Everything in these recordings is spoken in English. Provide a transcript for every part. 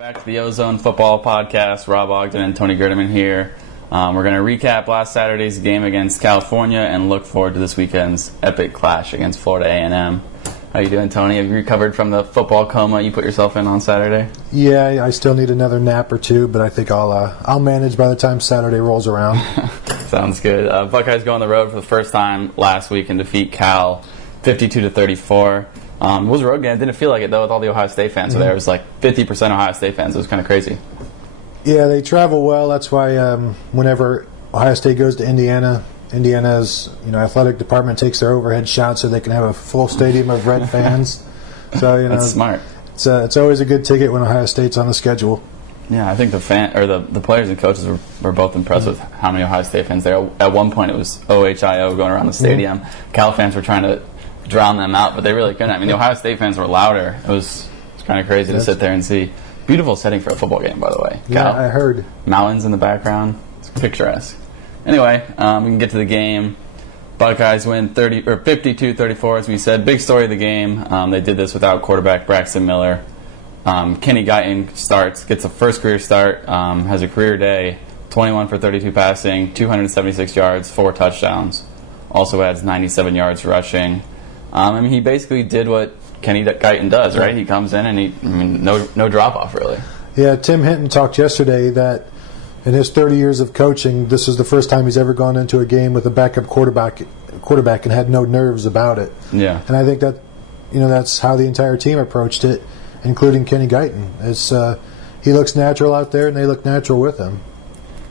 Back to the Ozone Football Podcast. Rob Ogden and Tony Gerdeman here. We're going to recap last Saturday's game against California and look forward to this weekend's epic clash against Florida A&M. How you doing, Tony? Have you recovered from the football coma you put yourself in on Saturday? Yeah, I still need another nap or two, but I think I'll manage by the time Saturday rolls around. Sounds good. Buckeyes go on the road for the first time last week and defeat Cal 52-34. It was a road game. It didn't feel like it, though, with all the Ohio State fans there. It was like 50% Ohio State fans. It was kind of crazy. Yeah, they travel well. That's why whenever Ohio State goes to Indiana's athletic department takes their overhead shot so they can have a full stadium of red fans. So That's smart. It's always a good ticket when Ohio State's on the schedule. Yeah, I think the players and coaches were both impressed with how many Ohio State fans there. At one point, it was OHIO going around the stadium. Cal fans were trying to drown them out, but they really couldn't. I mean, the Ohio State fans were louder. It was kind of crazy to sit there and see. Beautiful setting for a football game, by the way. Yeah, I heard. Mountains in the background. It's picturesque. Anyway, we can get to the game. Buckeyes win 52-34, as we said. Big story of the game. They did this without quarterback Braxton Miller. Kenny Guyton gets a first career start, has a career day, 21 for 32 passing, 276 yards, 4 touchdowns. Also adds 97 yards rushing. He basically did what Kenny Guyton does, right? He comes in and no drop off really. Yeah, Tim Hinton talked yesterday that in his 30 years of coaching, this is the first time he's ever gone into a game with a backup quarterback and had no nerves about it. Yeah, and I think that that's how the entire team approached it, including Kenny Guyton. He looks natural out there, and they look natural with him.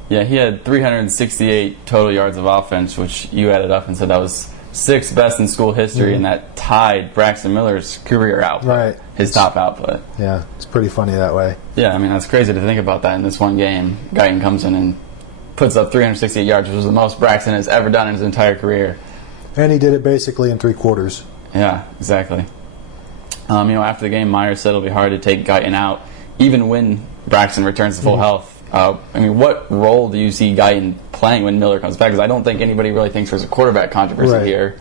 Yeah, he had 368 total yards of offense, which you added up and said that was 6th best in school history, and that tied Braxton Miller's career output, right? His top output. Yeah, it's pretty funny that way. Yeah, that's crazy to think about that in this one game. Guyton comes in and puts up 368 yards, which was the most Braxton has ever done in his entire career. And he did it basically in 3 quarters. Yeah, exactly. After the game, Myers said it'll be hard to take Guyton out, even when Braxton returns to full health. What role do you see Guyton playing when Miller comes back? Because I don't think anybody really thinks there's a quarterback controversy here.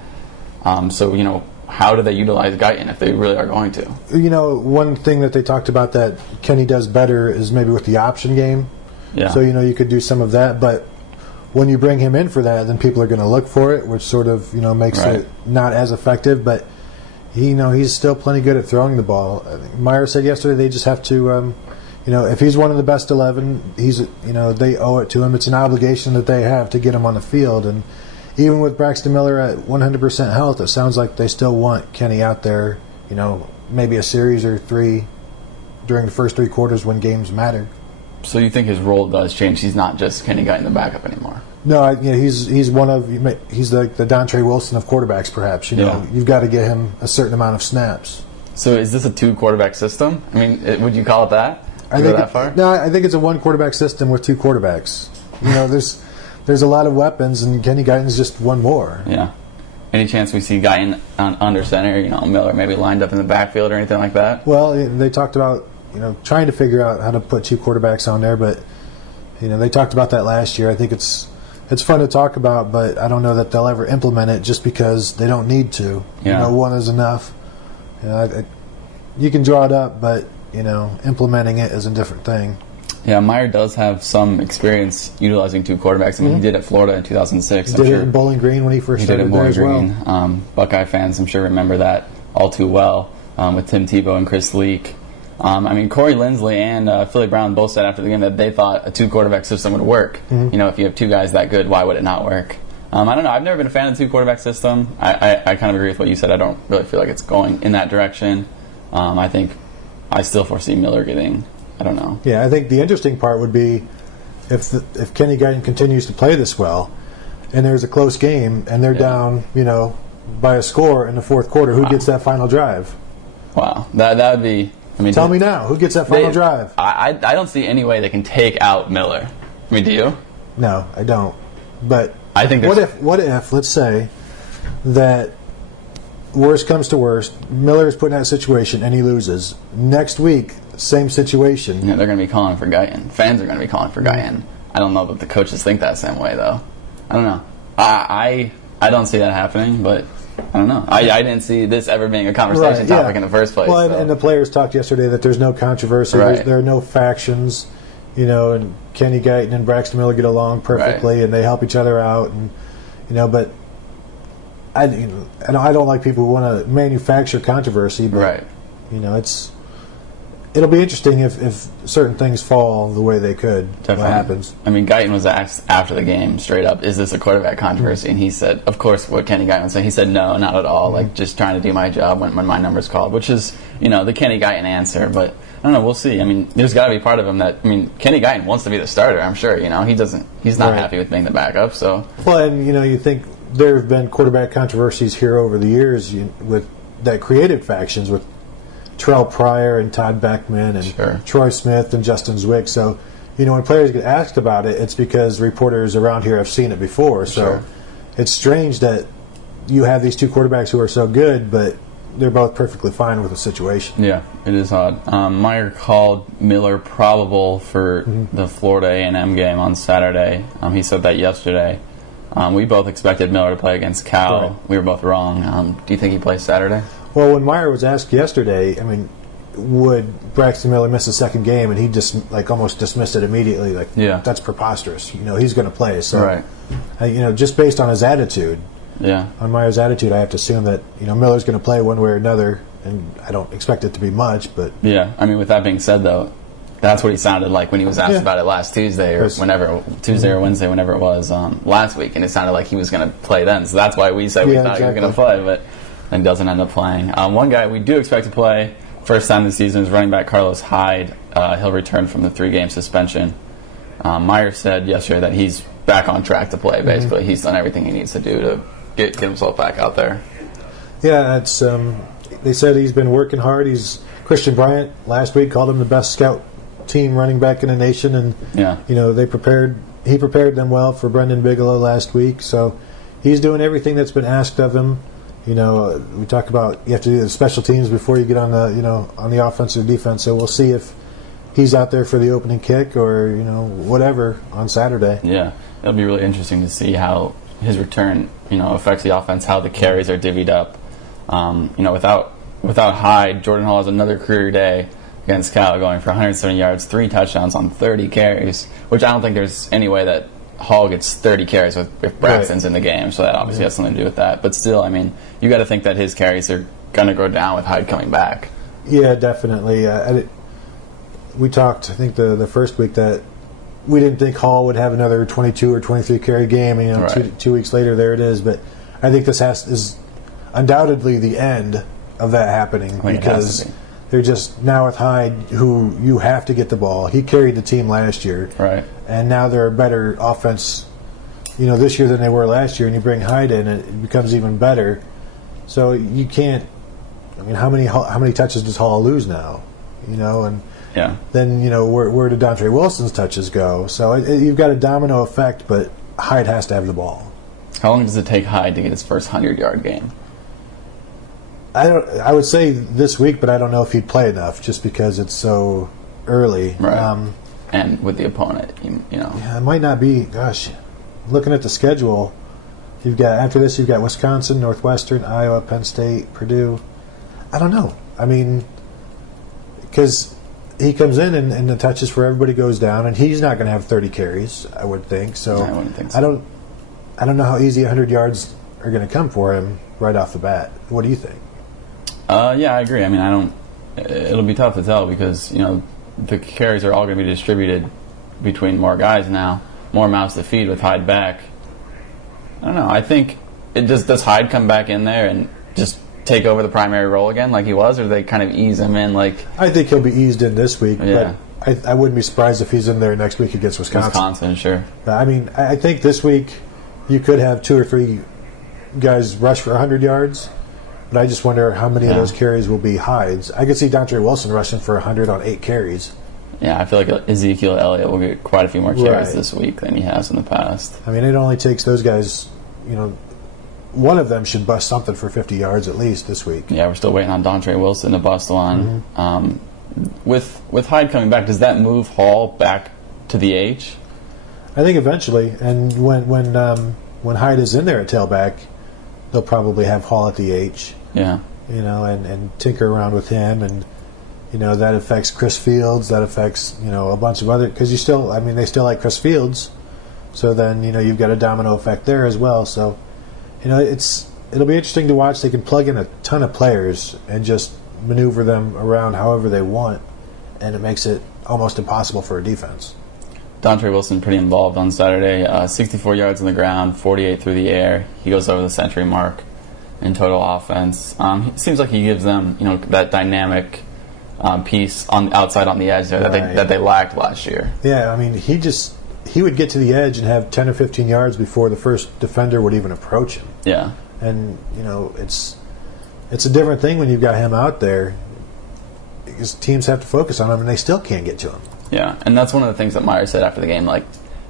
How do they utilize Guyton if they really are going to? One thing that they talked about that Kenny does better is maybe with the option game. Yeah. So, you could do some of that. But when you bring him in for that, then people are going to look for it, which sort of, makes it not as effective. But, he's still plenty good at throwing the ball. Meyer said yesterday they just have to... if he's one of the best 11, they owe it to him. It's an obligation that they have to get him on the field. And even with Braxton Miller at 100% health, it sounds like they still want Kenny out there, maybe a series or 3 during the first 3 quarters when games matter. So you think his role does change? He's not just Kenny Guyton the backup anymore? No, he's he's like the Dontre Wilson of quarterbacks, perhaps. You've got to get him a certain amount of snaps. So is this a 2-quarterback system? Would you call it that? I think it's a 1-quarterback system with 2 quarterbacks. There's a lot of weapons, and Kenny Guyton's just one more. Yeah. Any chance we see Guyton under center? Miller maybe lined up in the backfield or anything like that? Well, they talked about trying to figure out how to put 2 quarterbacks on there, but they talked about that last year. I think it's fun to talk about, but I don't know that they'll ever implement it just because they don't need to. Yeah. One is enough. You can draw it up, but implementing it is a different thing. Yeah, Meyer does have some experience utilizing 2 quarterbacks. He did at Florida in 2006. He did it in Bowling Green when he first started there as well. Buckeye fans, I'm sure, remember that all too well with Tim Tebow and Chris Leak. Corey Lindsley and Philly Brown both said after the game that they thought a 2-quarterback system would work. If you have 2 guys that good, why would it not work? I don't know. I've never been a fan of the 2-quarterback system. I kind of agree with what you said. I don't really feel like it's going in that direction. I still foresee Miller getting, I don't know. Yeah, I think the interesting part would be if Kenny Guyton continues to play this well and there's a close game and they're down, by a score in the 4th quarter, who gets that final drive? Wow. That would be... Tell me now, who gets that final drive? I don't see any way they can take out Miller. Do you? No, I don't. But I think what if, let's say, that worst comes to worst, Miller is put in that situation and he loses. Next week, same situation. Yeah, they're going to be calling for Guyton. Fans are going to be calling for Guyton. I don't know if the coaches think that same way, though. I don't know. I don't see that happening, but I don't know. I didn't see this ever being a conversation topic in the first place. Well, and the players talked yesterday that there's no controversy. Right. There are no factions, and Kenny Guyton and Braxton Miller get along perfectly, and they help each other out, and but I don't like people who want to manufacture controversy, but it'll be interesting if certain things fall the way they could. Definitely. What happens? I mean, Guyton was asked after the game straight up, "Is this a quarterback controversy?" And he said, "Of course." What Kenny Guyton said, he said, "No, not at all. Like just trying to do my job when my number's called," which is the Kenny Guyton answer. But I don't know. We'll see. I mean, there's got to be part of him that Kenny Guyton wants to be the starter. I'm sure. He doesn't. He's not happy with being the backup. So and you think there have been quarterback controversies here over the years with that created factions with Terrell Pryor and Todd Beckman and Troy Smith and Justin Zwick. So, when players get asked about it, it's because reporters around here have seen it before. So it's strange that you have these two quarterbacks who are so good, but they're both perfectly fine with the situation. Yeah, it is odd. Meyer called Miller probable for the Florida A&M game on Saturday. He said that yesterday. We both expected Miller to play against Cal. Right. We were both wrong. Do you think he plays Saturday? Well, when Meyer was asked yesterday, would Braxton Miller miss a second game, and he just almost dismissed it immediately. That's preposterous. He's going to play. So, just based on his attitude, on Meyer's attitude, I have to assume that Miller's going to play one way or another, and I don't expect it to be much. But with that being said, though, that's what he sounded like when he was asked about it last Tuesday or Tuesday or Wednesday, whenever it was last week, and it sounded like he was going to play then. So that's why we said we thought he was going to play, but then doesn't end up playing. One guy we do expect to play first time this season is running back Carlos Hyde. He'll return from the 3-game suspension. Meyer said yesterday that he's back on track to play. Basically, he's done everything he needs to do to get himself back out there. Yeah, that's. They said he's been working hard. Christian Bryant last week called him the best scout team running back in the nation, and he prepared them well for Brendan Bigelow last week. So he's doing everything that's been asked of him. We talk about you have to do the special teams before you get on the on the offense or defense. So we'll see if he's out there for the opening kick or whatever on Saturday. Yeah, it'll be really interesting to see how his return affects the offense, how the carries are divvied up. Without Hyde, Jordan Hall has another career day against Cal, going for 170 yards, 3 touchdowns on 30 carries, which I don't think there's any way that Hall gets 30 carries if Braxton's in the game, so that obviously has something to do with that. But still, you got to think that his carries are going to go down with Hyde coming back. Yeah, definitely. We talked, I think, the first week that we didn't think Hall would have another 22 or 23 carry game. Two weeks later, there it is. But I think this is undoubtedly the end of that happening because they're just now with Hyde, who you have to get the ball. He carried the team last year, and now they're a better offense, this year than they were last year. And you bring Hyde in, it becomes even better. So you can't. How many touches does Hall lose now? And then where did Dontre Wilson's touches go? So you've got a domino effect, but Hyde has to have the ball. How long does it take Hyde to get his first 100-yard game? I would say this week, but I don't know if he'd play enough just because it's so early. Right. And with the opponent, Yeah, it might not be. Gosh, looking at the schedule, after this you've got Wisconsin, Northwestern, Iowa, Penn State, Purdue. I don't know. Because he comes in and the touches for everybody goes down, and he's not going to have 30 carries, I would think. So I wouldn't think so. I don't know how easy 100 yards are going to come for him right off the bat. What do you think? Yeah, I agree. It'll be tough to tell because, the carries are all going to be distributed between more guys now, more mouths to feed with Hyde back. I don't know. I think does Hyde come back in there and just take over the primary role again like he was, or do they kind of ease him in? I think he'll be eased in this week, but I wouldn't be surprised if he's in there next week against Wisconsin. Sure. I think this week you could have 2 or 3 guys rush for 100 yards. But I just wonder how many of those carries will be Hyde's. I could see Dontre Wilson rushing for 100 on 8 carries. Yeah, I feel like Ezekiel Elliott will get quite a few more carries this week than he has in the past. It only takes those guys, one of them should bust something for 50 yards at least this week. Yeah, we're still waiting on Dontre Wilson to bust one. With Hyde coming back, does that move Hall back to the H? I think eventually, and when Hyde is in there at tailback, they'll probably have Hall at the H. Yeah. And tinker around with him, and that affects Chris Fields. That affects a bunch of other, because they still like Chris Fields. So then you've got a domino effect there as well. So it'll be interesting to watch. They can plug in a ton of players and just maneuver them around however they want, and it makes it almost impossible for a defense. Dontre Wilson pretty involved on Saturday. 64 yards on the ground, 48 through the air. He goes over the century mark in total offense. It seems like he gives them that dynamic piece on outside on the edge there that they lacked last year. Yeah, I mean he would get to the edge and have 10 or 15 yards before the first defender would even approach him. Yeah. And it's a different thing when you've got him out there, because teams have to focus on him and they still can't get to him. Yeah, and that's one of the things that Meyer said after the game. Like,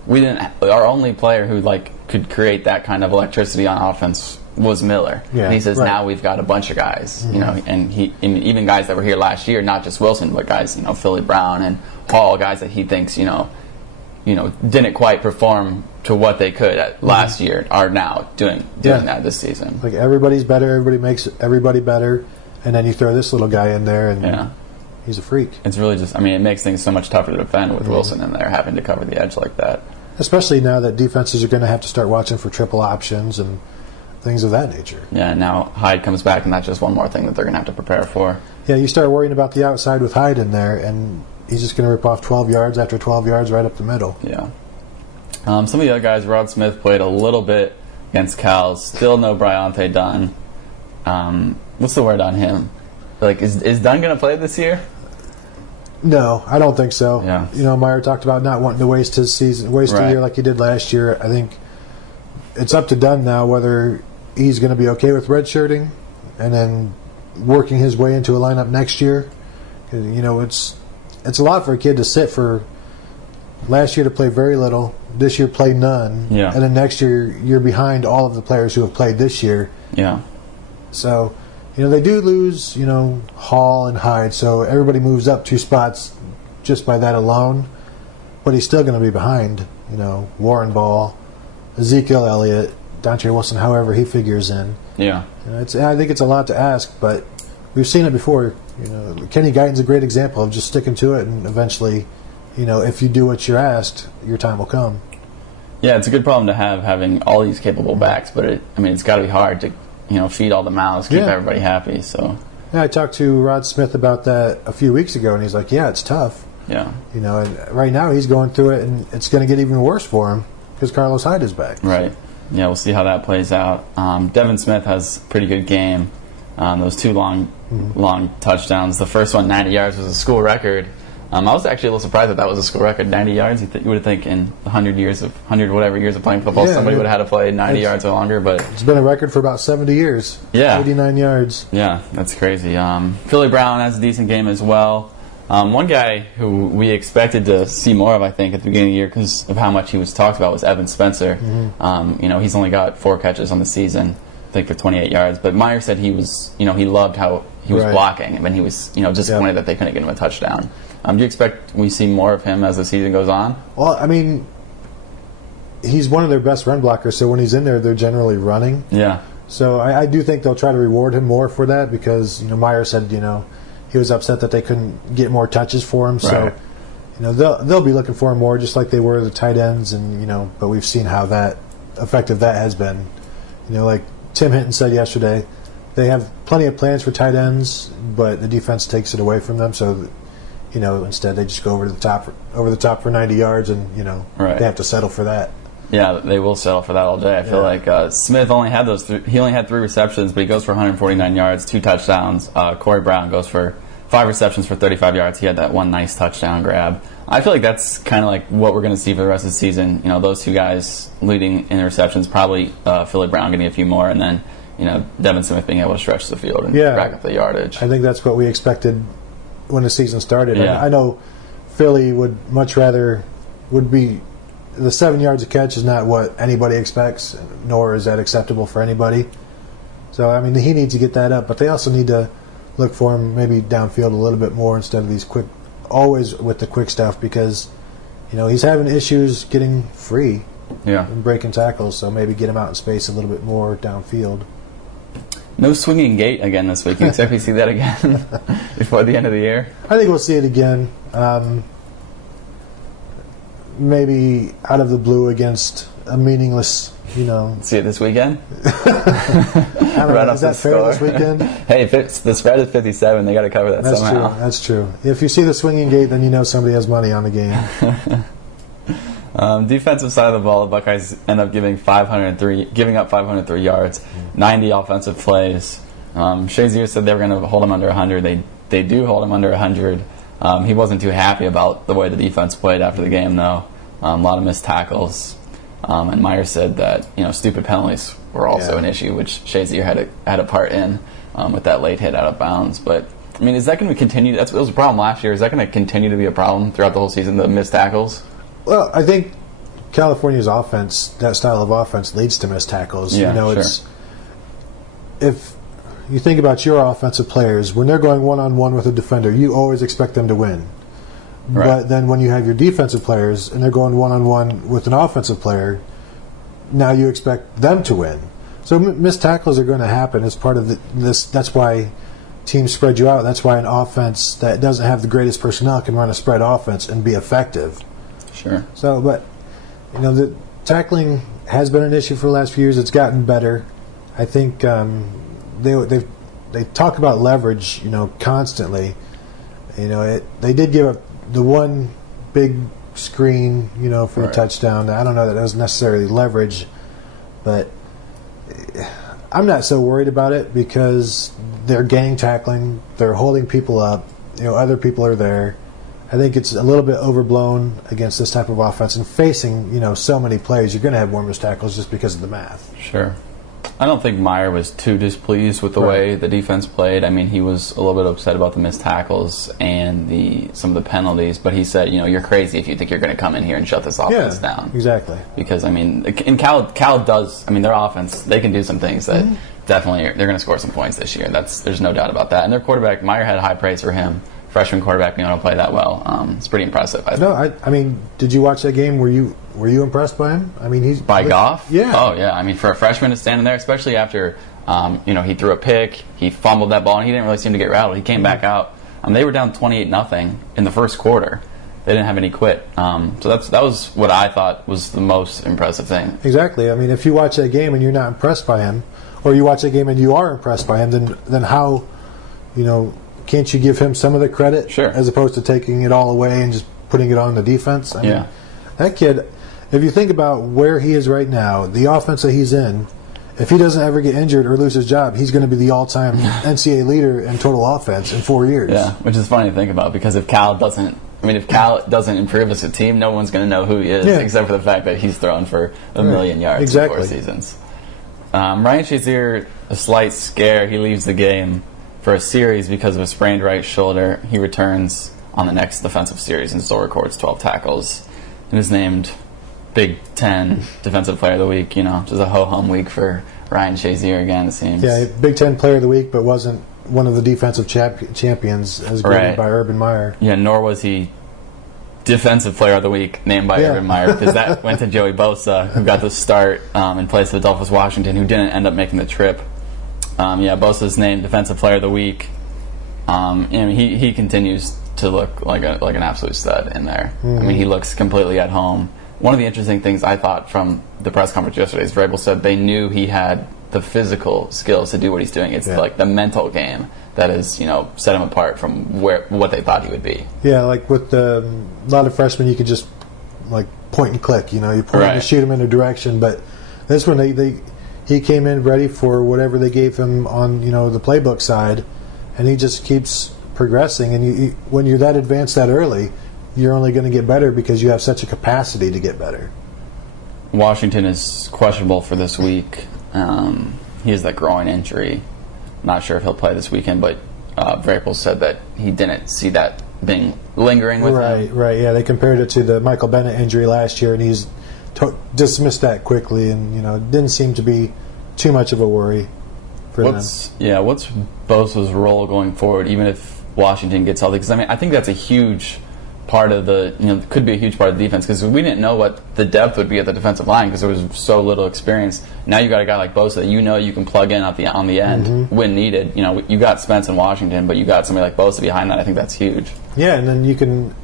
our only player who could create that kind of electricity on offense was Miller. Yeah, and he says now we've got a bunch of guys, and even guys that were here last year, not just Wilson, but guys, Philly Brown and Hall, guys that he thinks, didn't quite perform to what they could at last year, are now doing that this season. Like, everybody's better, everybody makes everybody better, and then you throw this little guy in there, and he's a freak. It's really just, it makes things so much tougher to defend with Wilson in there having to cover the edge like that. Especially now that defenses are going to have to start watching for triple options and things of that nature. Yeah, now Hyde comes back, and that's just one more thing that they're going to have to prepare for. Yeah, you start worrying about the outside with Hyde in there, and he's just going to rip off 12 yards after 12 yards right up the middle. Yeah. Some of the other guys, Rod Smith played a little bit against Cal. Still no Bryante Dunn. What's the word on him? Is Dunn going to play this year? No, I don't think so. Yeah. Meyer talked about not wanting to waste his season, a year like he did last year. I think it's up to Dunn now whether he's going to be okay with redshirting and then working his way into a lineup next year. It's a lot for a kid to sit for last year to play very little, this year play none, and then next year you're behind all of the players who have played this year. Yeah. So, they do lose, Hall and Hyde, so everybody moves up 2 spots just by that alone, but he's still going to be behind, Warren Ball, Ezekiel Elliott, Dontre Wilson, however he figures in. Yeah. I think it's a lot to ask, but we've seen it before. Kenny Guyton's a great example of just sticking to it, and eventually, if you do what you're asked, your time will come. Yeah, it's a good problem to have, having all these capable backs, but it's got to be hard to feed all the mouths, keep everybody happy. So yeah, I talked to Rod Smith about that a few weeks ago, and he's like, "Yeah, it's tough." Yeah. And right now he's going through it, and it's going to get even worse for him because Carlos Hyde is back. Right. Yeah, we'll see how that plays out. Devin Smith has a pretty good game. Those 2 long touchdowns. The first one, 90 yards, was a school record. I was actually a little surprised that was a school record, 90 yards. You would think in 100 years of playing football, somebody would have had to play 90 yards or longer. But it's been a record for about 70 years. Yeah, 89 yards. Yeah, that's crazy. Philly Brown has a decent game as well. One guy who we expected to see more of, I think, at the beginning of the year because of how much he was talked about was Evan Spencer. He's only got 4 catches on the season, I think, for 28 yards. But Meyer said he was, he loved how he was blocking, and he was, disappointed that they couldn't get him a touchdown. Do you expect we see more of him as the season goes on? Well, he's one of their best run blockers, so when he's in there, they're generally running. Yeah. So I do think they'll try to reward him more for that because, Meyer said, he was upset that they couldn't get more touches for him. So, they'll be looking for him more, just like they were the tight ends, and but we've seen how effective that has been. Like Tim Hinton said yesterday, they have plenty of plans for tight ends, but the defense takes it away from them. So, instead they just go over the top for 90 yards, and they have to settle for that. Yeah, they will settle for that all day. I feel like Smith only had he only had 3 receptions, but he goes for 149 yards, 2 touchdowns. Corey Brown goes for 5 receptions for 35 yards. He had that one nice touchdown grab. I feel like that's kind of like what we're going to see for the rest of the season. Those 2 guys leading in receptions, probably Philly Brown getting a few more, and then Devin Smith being able to stretch the field and rack up the yardage. I think that's what we expected when the season started. Yeah. I know Philly would be the 7 yards a catch is not what anybody expects, nor is that acceptable for anybody. So he needs to get that up, but they also need to look for him maybe downfield a little bit more instead of these always with the quick stuff, because he's having issues getting free and breaking tackles. So maybe get him out in space a little bit more downfield. No swinging gate again this week. You expect we see that again before the end of the year? I think we'll see it again. Maybe out of the blue against a meaningless, See it this weekend? I don't know, is that fair this weekend? Hey, if the spread is 57, they got to cover that somehow. That's true. If you see the swinging gate, then you know somebody has money on the game. Defensive side of the ball, the Buckeyes end up giving up 503 yards, 90 offensive plays. Shazier said they were going to hold him under 100. They do hold him under 100. He wasn't too happy about the way the defense played after the game, though. A lot of missed tackles. And Meyer said that stupid penalties were also an issue, which Shazier had a part in with that late hit out of bounds. But I mean, is that going to continue? That was a problem last year. Is that going to continue to be a problem throughout the whole season? The missed tackles. Well, I think California's offense, that style of offense, leads to missed tackles. Yeah, sure. If you think about your offensive players, when they're going one-on-one with a defender, you always expect them to win. Right. But then when you have your defensive players and they're going one-on-one with an offensive player, now you expect them to win. So missed tackles are going to happen as part of this. That's why teams spread you out. That's why an offense that doesn't have the greatest personnel can run a spread offense and be effective. Sure. So, but the tackling has been an issue for the last few years. It's gotten better. I think they talk about leverage, constantly. They did give up the one big screen, for the touchdown. I don't know that was necessarily leverage, but I'm not so worried about it because they're gang tackling. They're holding people up. Other people are there. I think it's a little bit overblown against this type of offense. And facing, so many plays, you're going to have more missed tackles just because of the math. Sure. I don't think Meyer was too displeased with the way the defense played. I mean, he was a little bit upset about the missed tackles and some of the penalties, but he said, you're crazy if you think you're going to come in here and shut this offense down. Exactly. Because, and Cal does, their offense, they can do some things that definitely, they're going to score some points this year. There's no doubt about that. And their quarterback, Meyer had high praise for him. Freshman quarterback being able to play that well. It's pretty impressive. I mean, did you watch that game? Were you impressed by him? He's Goff? Yeah. Oh yeah. For a freshman to stand in there, especially after he threw a pick, he fumbled that ball, and he didn't really seem to get rattled. He came back out. They were down 28-0 in the first quarter. They didn't have any quit. So that was what I thought was the most impressive thing. Exactly. If you watch that game and you're not impressed by him, or you watch that game and you are impressed by him, then how, can't you give him some of the credit? Sure. As opposed to taking it all away and just putting it on the defense? That kid, if you think about where he is right now, the offense that he's in, if he doesn't ever get injured or lose his job, he's going to be the all-time NCAA leader in total offense in 4 years. Yeah, which is funny to think about because if Cal doesn't improve as a team, no one's going to know who he is except for the fact that he's thrown for a million yards in 4 seasons. Ryan Shazier, a slight scare. He leaves the game for a series because of a sprained right shoulder. He returns on the next defensive series and still records 12 tackles and is named Big Ten Defensive Player of the Week. Which is a ho-hum week for Ryan Shazier again, it seems. Yeah, Big Ten Player of the Week, but wasn't one of the defensive champions as graded by Urban Meyer. Yeah, nor was he Defensive Player of the Week named by Urban Meyer because that went to Joey Bosa, who got the start in place of Adolphus Washington, who didn't end up making the trip. Bosa's named Defensive Player of the Week. He continues to look like an absolute stud in there. Mm-hmm. He looks completely at home. One of the interesting things I thought from the press conference yesterday is Vrabel said they knew he had the physical skills to do what he's doing. It's like the mental game that has set him apart from what they thought he would be. Yeah, like with a lot of freshmen, you could just point and click. You point and shoot him in a direction. But this one, he came in ready for whatever they gave him on the playbook side, and he just keeps progressing. And when you're that advanced that early, you're only going to get better because you have such a capacity to get better. Washington is questionable for this week. He has that groin injury. Not sure if he'll play this weekend, but Vrabel said that he didn't see that being lingering with him. Right. Yeah, they compared it to the Michael Bennett injury last year, and he's dismissed that quickly, and it didn't seem to be too much of a worry for them. What's Bosa's role going forward, even if Washington gets healthy? Because I think that's a huge part of the, could be a huge part of the defense, because we didn't know what the depth would be at the defensive line because there was so little experience. Now you got a guy like Bosa that you can plug in on the end when needed. You got Spence and Washington, but you got somebody like Bosa behind that. I think that's huge. Yeah, and then you can,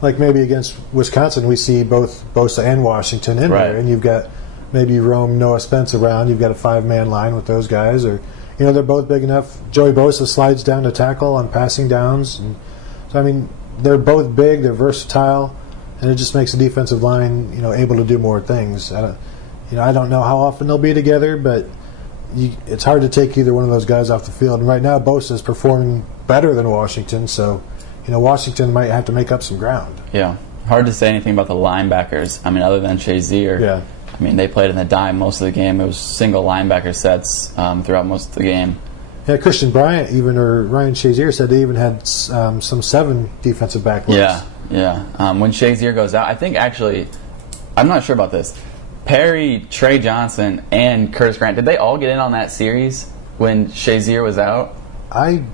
like maybe against Wisconsin, we see both Bosa and Washington in there, and you've got maybe you roam Noah Spence around. You've got a 5-man line with those guys, or they're both big enough. Joey Bosa slides down to tackle on passing downs, and so I mean they're both big, they're versatile, and it just makes the defensive line able to do more things. I don't know how often they'll be together, but it's hard to take either one of those guys off the field. And right now Bosa is performing better than Washington, so Washington might have to make up some ground. Yeah, hard to say anything about the linebackers. I mean, other than Shazier. Yeah. I mean, they played in the dime most of the game. It was single linebacker sets throughout most of the game. Yeah, Christian Bryant or Ryan Shazier said they even had some 7 defensive back looks. Yeah. When Shazier goes out, I think actually, I'm not sure about this. Perry, Trey Johnson, and Curtis Grant, did they all get in on that series when Shazier was out? I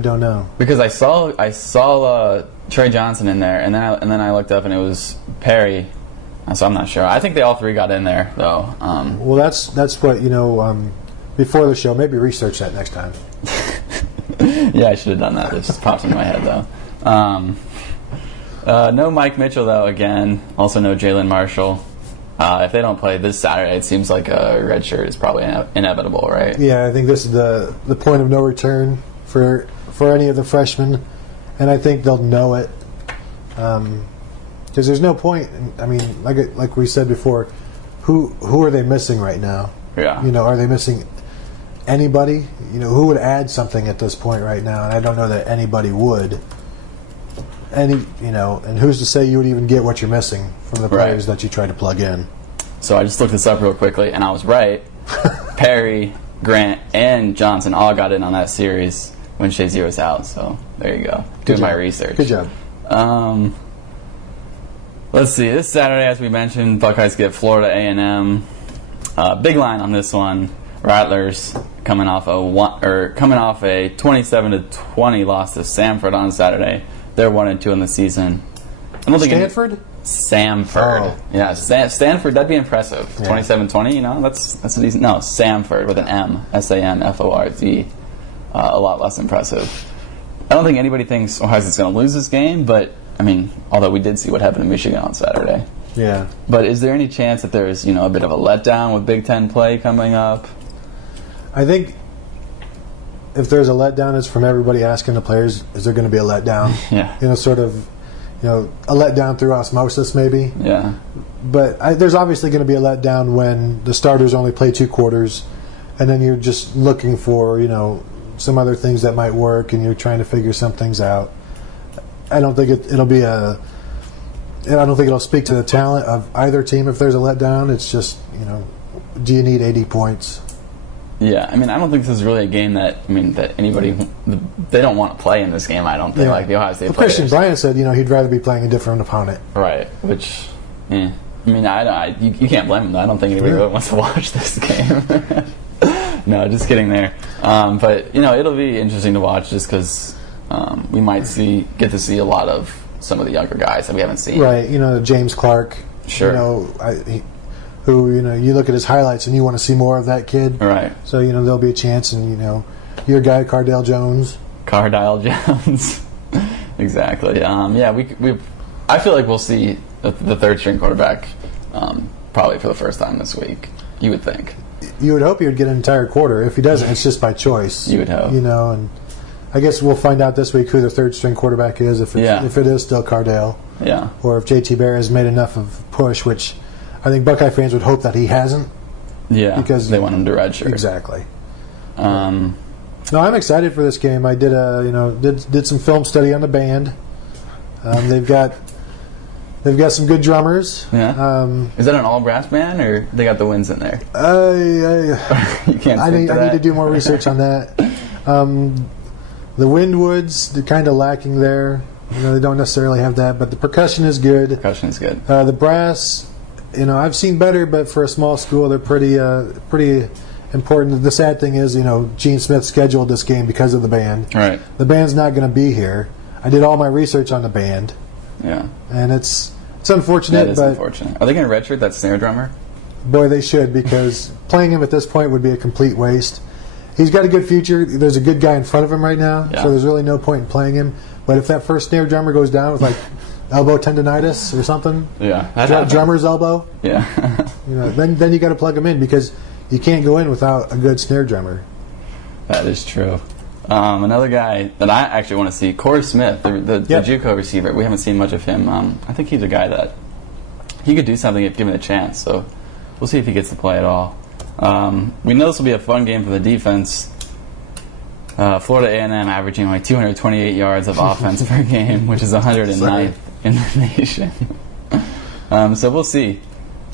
don't know, because I saw Trey Johnson in there, and then I looked up and it was Perry. So I'm not sure. I think they all 3 got in there, though. Well, that's what, before the show, maybe research that next time. Yeah, I should have done that. It just pops into my head, though. No Mike Mitchell, though, again. Also no Jalen Marshall. If they don't play this Saturday, it seems like a red shirt is probably inevitable, right? Yeah, I think this is the point of no return for any of the freshmen, and I think they'll know it. Because there's no point. I mean, like we said before, who are they missing right now? Yeah. Are they missing anybody? Who would add something at this point right now? And I don't know that anybody would. And who's to say you would even get what you're missing from the players that you try to plug in? So I just looked this up real quickly, and I was right. Perry, Grant, and Johnson all got in on that series when Shazier was out. So there you go. Doing my research. Good job. Let's see. This Saturday, as we mentioned, Buckeyes get Florida A&M. Big line on this one. Rattlers coming off a 27-20 loss to Samford on Saturday. They're 1-2 in the season. I don't think Stanford? Samford. Oh. Yeah, Stanford. That'd be impressive. 27-20. That's a decent. No, Samford with an M. SAMFORD. A lot less impressive. I don't think anybody thinks Ohio State's going to lose this game, but I mean, although we did see what happened in Michigan on Saturday. Yeah. But is there any chance that there's, a bit of a letdown with Big Ten play coming up? I think if there's a letdown, it's from everybody asking the players, is there going to be a letdown? Yeah. A letdown through osmosis maybe. Yeah. But there's obviously going to be a letdown when the starters only play 2 quarters, and then you're just looking for, some other things that might work, and you're trying to figure some things out. I don't think it'll speak to the talent of either team if there's a letdown. It's just, do you need 80 points? Yeah, I mean, I don't think this is really a game that anybody, they don't want to play in this game, I don't think, like the Ohio State players. Christian Bryant said, he'd rather be playing a different opponent. Right, which, I mean, you can't blame him. I don't think anybody really wants to watch this game. No, just kidding there. But, it'll be interesting to watch just because we might get to see a lot of some of the younger guys that we haven't seen. Right, James Clark. Sure. You look at his highlights and you want to see more of that kid. Right. So, there'll be a chance, and, your guy, Cardale Jones. Exactly. I feel like we'll see the third-string quarterback probably for the first time this week, you would think. You would hope he would get an entire quarter. If he doesn't, it's just by choice. You would hope. And I guess we'll find out this week who the third-string quarterback is, if it is still Cardale. Yeah. Or if JT Barrett has made enough of a push, which I think Buckeye fans would hope that he hasn't. Yeah, because they want him to redshirt. Exactly. No, I'm excited for this game. I did did some film study on the band. They've got some good drummers. Yeah. Is that an all brass band, or they got the winds in there? You can't. I need to do more research on that. The Windwoods, they're kind of lacking there. They don't necessarily have that, but the percussion is good. The brass, I've seen better, but for a small school, they're pretty important. The sad thing is, Gene Smith scheduled this game because of the band. Right. The band's not going to be here. I did all my research on the band. Yeah. And it's unfortunate, That is but unfortunate. Are they going to redshirt that snare drummer? boy, they should, because playing him at this point would be a complete waste. He's got a good future. There's a good guy in front of him right now, so there's really no point in playing him. But if that first snare drummer goes down with like elbow tendonitis or something, drummer's elbow, then you got to plug him in, because you can't go in without a good snare drummer. That is true. Another guy that I actually want to see, Corey Smith, the JUCO receiver. We haven't seen much of him. I think he's a guy that he could do something if given a chance. So we'll see if he gets to play at all. We know this will be a fun game for the defense. Florida A&M averaging like 228 yards of offense per game, which is 109th in the nation. So we'll see.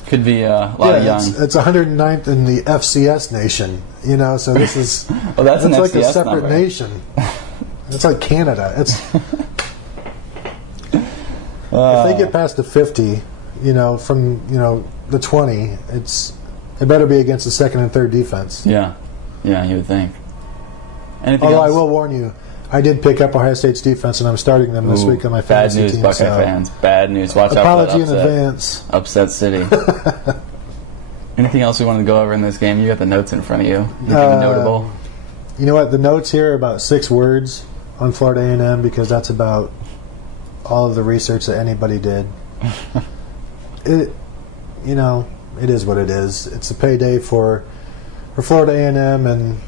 Could be a lot of young. It's 109th in the FCS nation, so this is that's an like FCS a separate number. Nation. It's like Canada. It's if they get past the 50, from the 20, it better be against the second and third defense. Yeah, you would think. Anything Although else? I will warn you, I did pick up Ohio State's defense, and I'm starting them this week on my fantasy team. Bad news, Buckeye fans. Bad news. Watch out for apology that upset. in advance. Upset City. Anything else we want to go over in this game? You got the notes in front of you. Anything notable? You know what? The notes here are about 6 words on Florida A&M, because that's about all of the research that anybody did. It is what it is. It's a payday for Florida A&M, and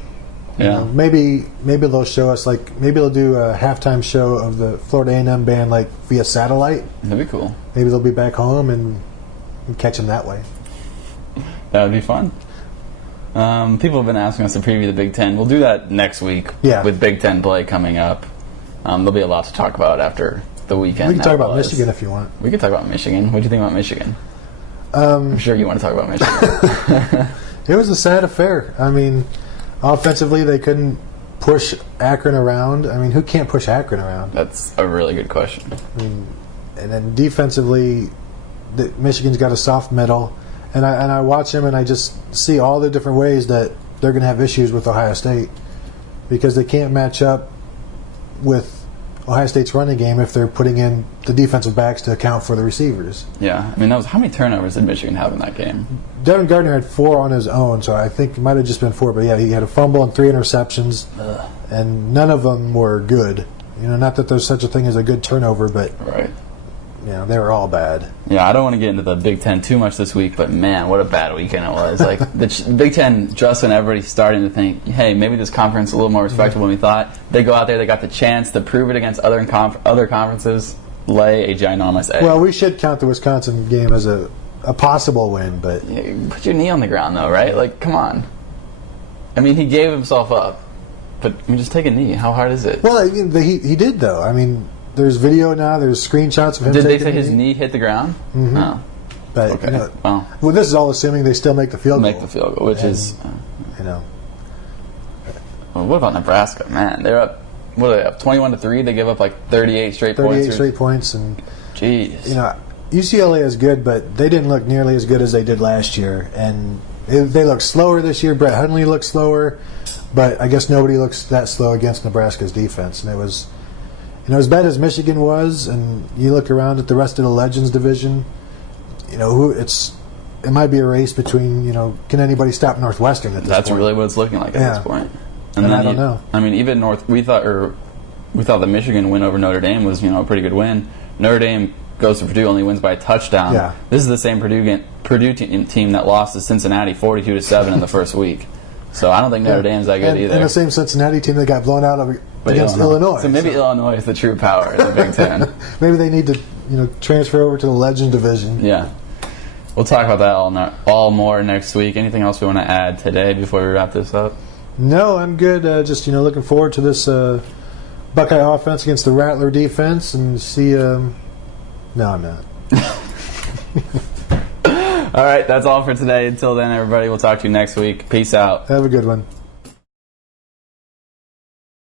maybe they'll show us, maybe they'll do a halftime show of the Florida A&M band via satellite. That'd be cool. Maybe they'll be back home and catch them that way. That would be fun. People have been asking us to preview the Big Ten. We'll do that next week with Big Ten play coming up. There'll be a lot to talk about after the weekend. We can talk about Michigan if you want. We can talk about Michigan. What do you think about Michigan? I'm sure you want to talk about Michigan. It was a sad affair. I mean, offensively, they couldn't push Akron around. I mean, who can't push Akron around? That's a really good question. And then defensively, Michigan's got a soft middle. And I watch them, and I just see all the different ways that they're going to have issues with Ohio State, because they can't match up with Ohio State's running game if they're putting in the defensive backs to account for the receivers. Yeah, I mean, how many turnovers did Michigan have in that game? Devin Gardner had 4 on his own, so I think it might have just been 4. But yeah, he had a fumble and 3 interceptions, and none of them were good. Not that there's such a thing as a good turnover, but they were all bad. Yeah, I don't want to get into the Big Ten too much this week, but man, what a bad weekend it was. The Big Ten, just when everybody's starting to think, hey, maybe this conference is a little more respectable than we thought, they go out there, they got the chance to prove it against other conferences, lay a ginormous egg. Well, we should count the Wisconsin game as a possible win, but... Put your knee on the ground, though, right? Come on. I mean, he gave himself up, but just take a knee. How hard is it? Well, he did, though. I mean... There's video now. There's screenshots of him. Did they say his knee hit the ground? Mm-hmm. No. But, okay. Well, this is all assuming they still make the field goal. Make the field goal, which is... Well, what about Nebraska? Man, they're up... What are they up? 21-3? They give up 38 straight points? 38 straight points. And, jeez. UCLA is good, but they didn't look nearly as good as they did last year. And they look slower this year. Brett Hundley looks slower. But I guess nobody looks that slow against Nebraska's defense. And it was... as bad as Michigan was, and you look around at the rest of the Legends division, it might be a race between, can anybody stop Northwestern at this point? That's really what it's looking like at this point. And I don't know. I mean, even we thought the Michigan win over Notre Dame was, a pretty good win. Notre Dame goes to Purdue, only wins by a touchdown. Yeah. This is the same Purdue team that lost to Cincinnati 42-7 in the first week. So I don't think Notre Dame's that good either. And the same Cincinnati team that got blown out against Illinois. So maybe Illinois is the true power in the Big Ten. Maybe they need to, transfer over to the Legend division. Yeah, we'll talk about that all more next week. Anything else we want to add today before we wrap this up? No, I'm good. Just looking forward to this Buckeye offense against the Rattler defense, and see. No, I'm not. All right, that's all for today. Until then, everybody, we'll talk to you next week. Peace out. Have a good one.